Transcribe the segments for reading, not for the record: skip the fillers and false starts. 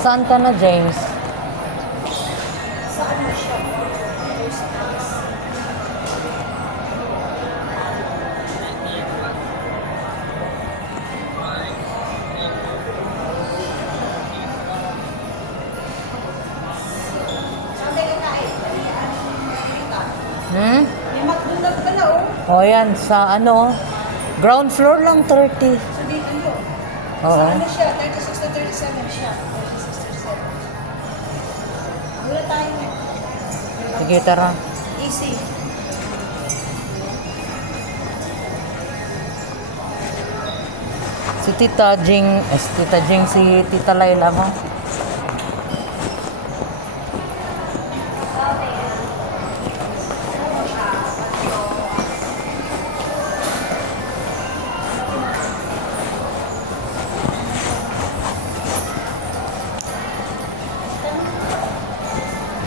Nasaan ka na, James? Sa ano siya? Hmm? May McDonald ka na, oh. O yan, sa ano, ground floor lang, 30. So, dito yun. Oo. Sa ano siya? 36 to 37 siya. 36 to 37. Wala tayo. Sige, tara. Easy. Si Tita Jing, si Tita Layla mo.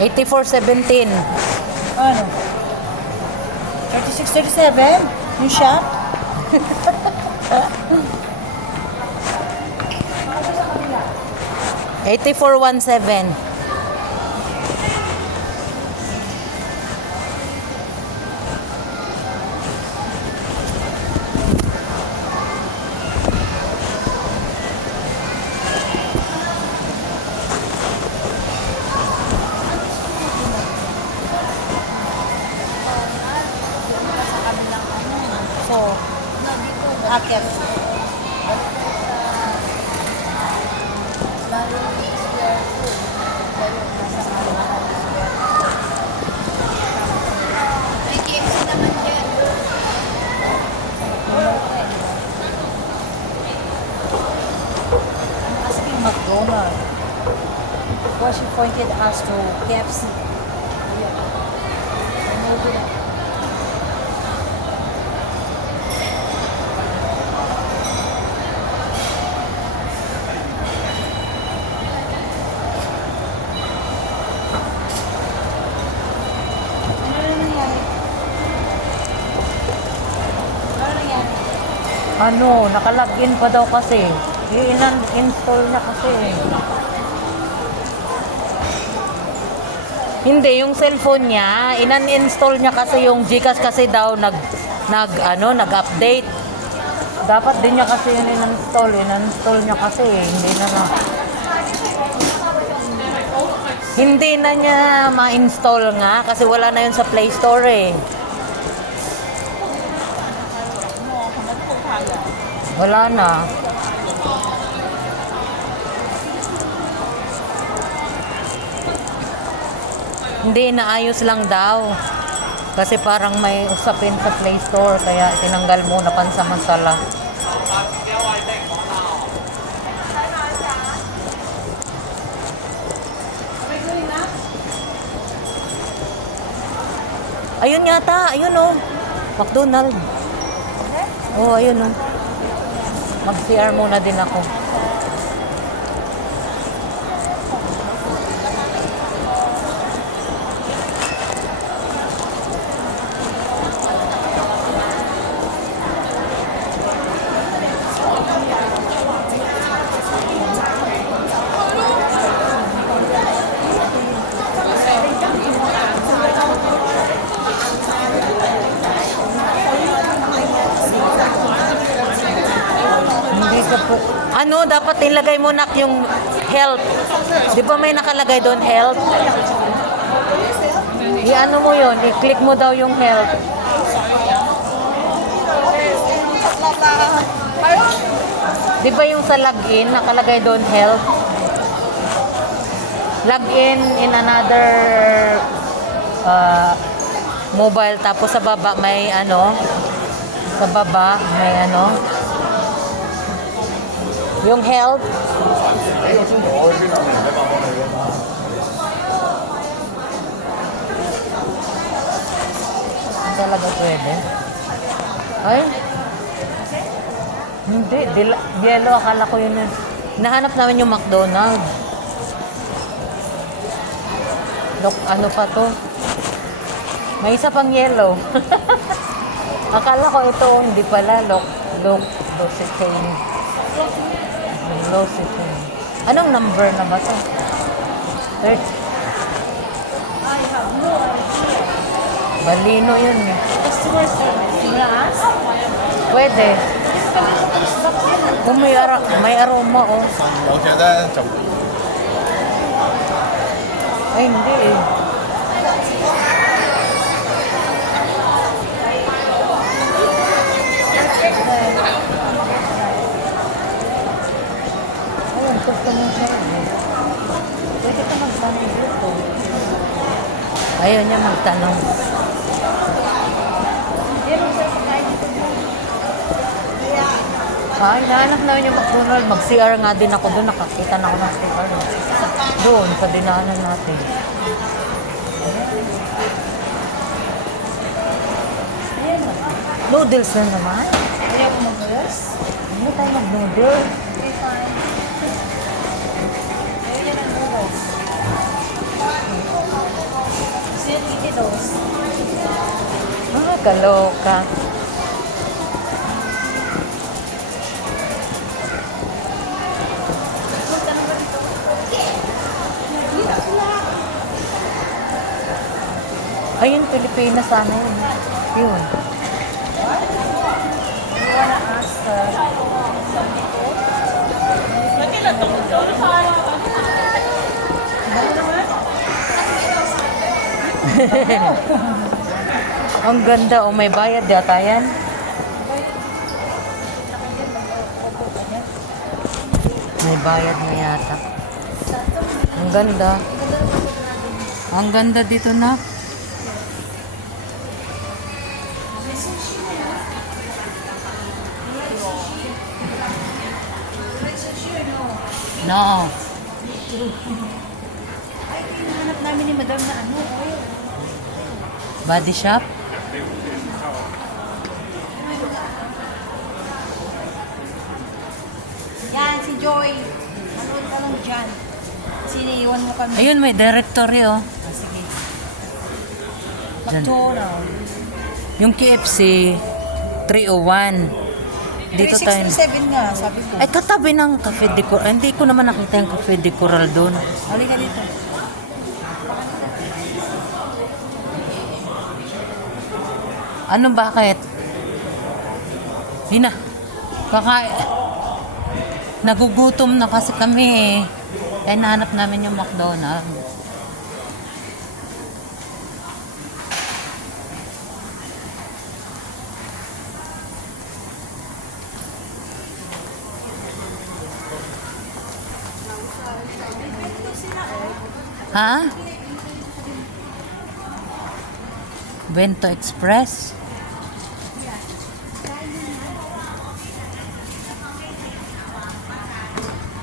$84.17. Ano? 36 37? Yung shop? $84.17. So, akit. May KFC naman dyan. Asking McDonald. Because she pointed us to KFC. Ano, nakalagin pa daw kasi. I-install niya kasi. Hindi, yung cellphone niya, inan-install niya kasi yung GCash kasi daw nag-update. Dapat din niya kasi yun in-install niya kasi, hindi na. Hindi na niya ma-install nga kasi wala na yun sa Play Store eh. Wala na. Hindi, naayos lang daw. Kasi parang may usapin sa Play Store, kaya tinanggal muna pansamantala. Ayun yata, ayun oh. McDonald. Oh, ayun oh. Mag-CR muna din ako. Hindi ka po. Ano, dapat ilagay mo na yung health. Di ba may nakalagay doon, health? I-ano mo yun, i-click mo daw yung health. Di ba yung sa login, nakalagay doon, health? Login in another mobile, tapos sa baba may ano, sa baba may ano, yung health. Talaga pwede. Ay? Hindi. Bielo, akala ko yun. Nahanap namin yung McDonald's. Look, ano pa to? May isa pang yellow. Akala ko ito, hindi pala. Look, Lusitane. Lusitane. Anong number na ba ito? 30. I have no idea. Balino yun eh. Customer service. Yes? Pwede. Kung may aroma oh. 我覺得就 Ay, hindi eh. Ayun, customer service. Pwede ka magtanong dito. Ayaw niya magtanong. Ay, nahanap namin yung McDonald's. Mag-CR nga din ako doon. Nakakita na ako ng CR. Doon, sa dinaanan natin. Noodles na naman. Ayaw mo mag-dress? Hindi tayo mag-noodles. Okay, fine. Ayaw niya ng noodles. Gusto niya tikidos. Ah, kaloka. Ayun, Pilipinas sa amin. Yun. You wanna ask Ang ganda. Oh, may bayad yata yan. May bayad na yata. Ang ganda. Ang ganda dito na. No. hinahanap namin ni Madam na ano, oil. Body shop? Yan, si Joy. Manood ka lang dyan. Siniiwan mo kami. Ayun, may directory oh. Ah, sige. Dyan. McDonald's. Yung KFC, 301. Dito tayo. 367 nga, sabi ko. Ay, katabi ng Cafe de Coral. Hindi ko naman nakita yung Cafe de Coral doon. Halika dito. Ano bakit? Hina. Nagugutom na kasi kami eh. Kaya nahanap namin yung McDonald's. Ha? Bento Express?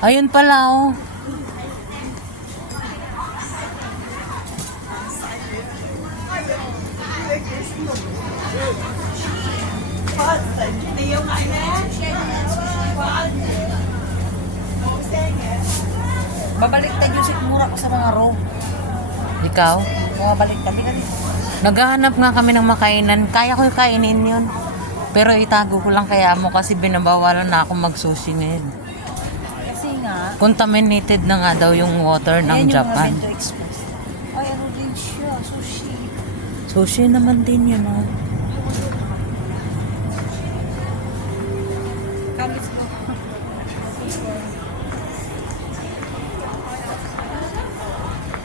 Ayun pala oh. Babaliktad yung sikmura ko sa mga room. Ikaw? Babaliktad. Halika dito. Naghahanap nga kami ng makainan. Kaya ko kainin yun. Pero itago ko lang kaya mo kasi binabawalan na ako mag-sushi ngayon. Kasi nga, Contaminated na nga daw yung water ng ayan yung Japan. Bento Express. Ay, ano din siya? Sushi. Sushi naman din yun oh. Kamis ko.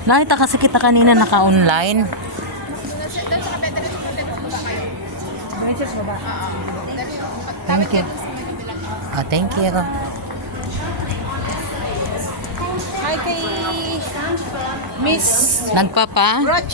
Nakita kasi kita kanina naka-online. Princess mo ba? Thank you. Ah, thank you. Hi kay Miss Nagpapa? Rocha.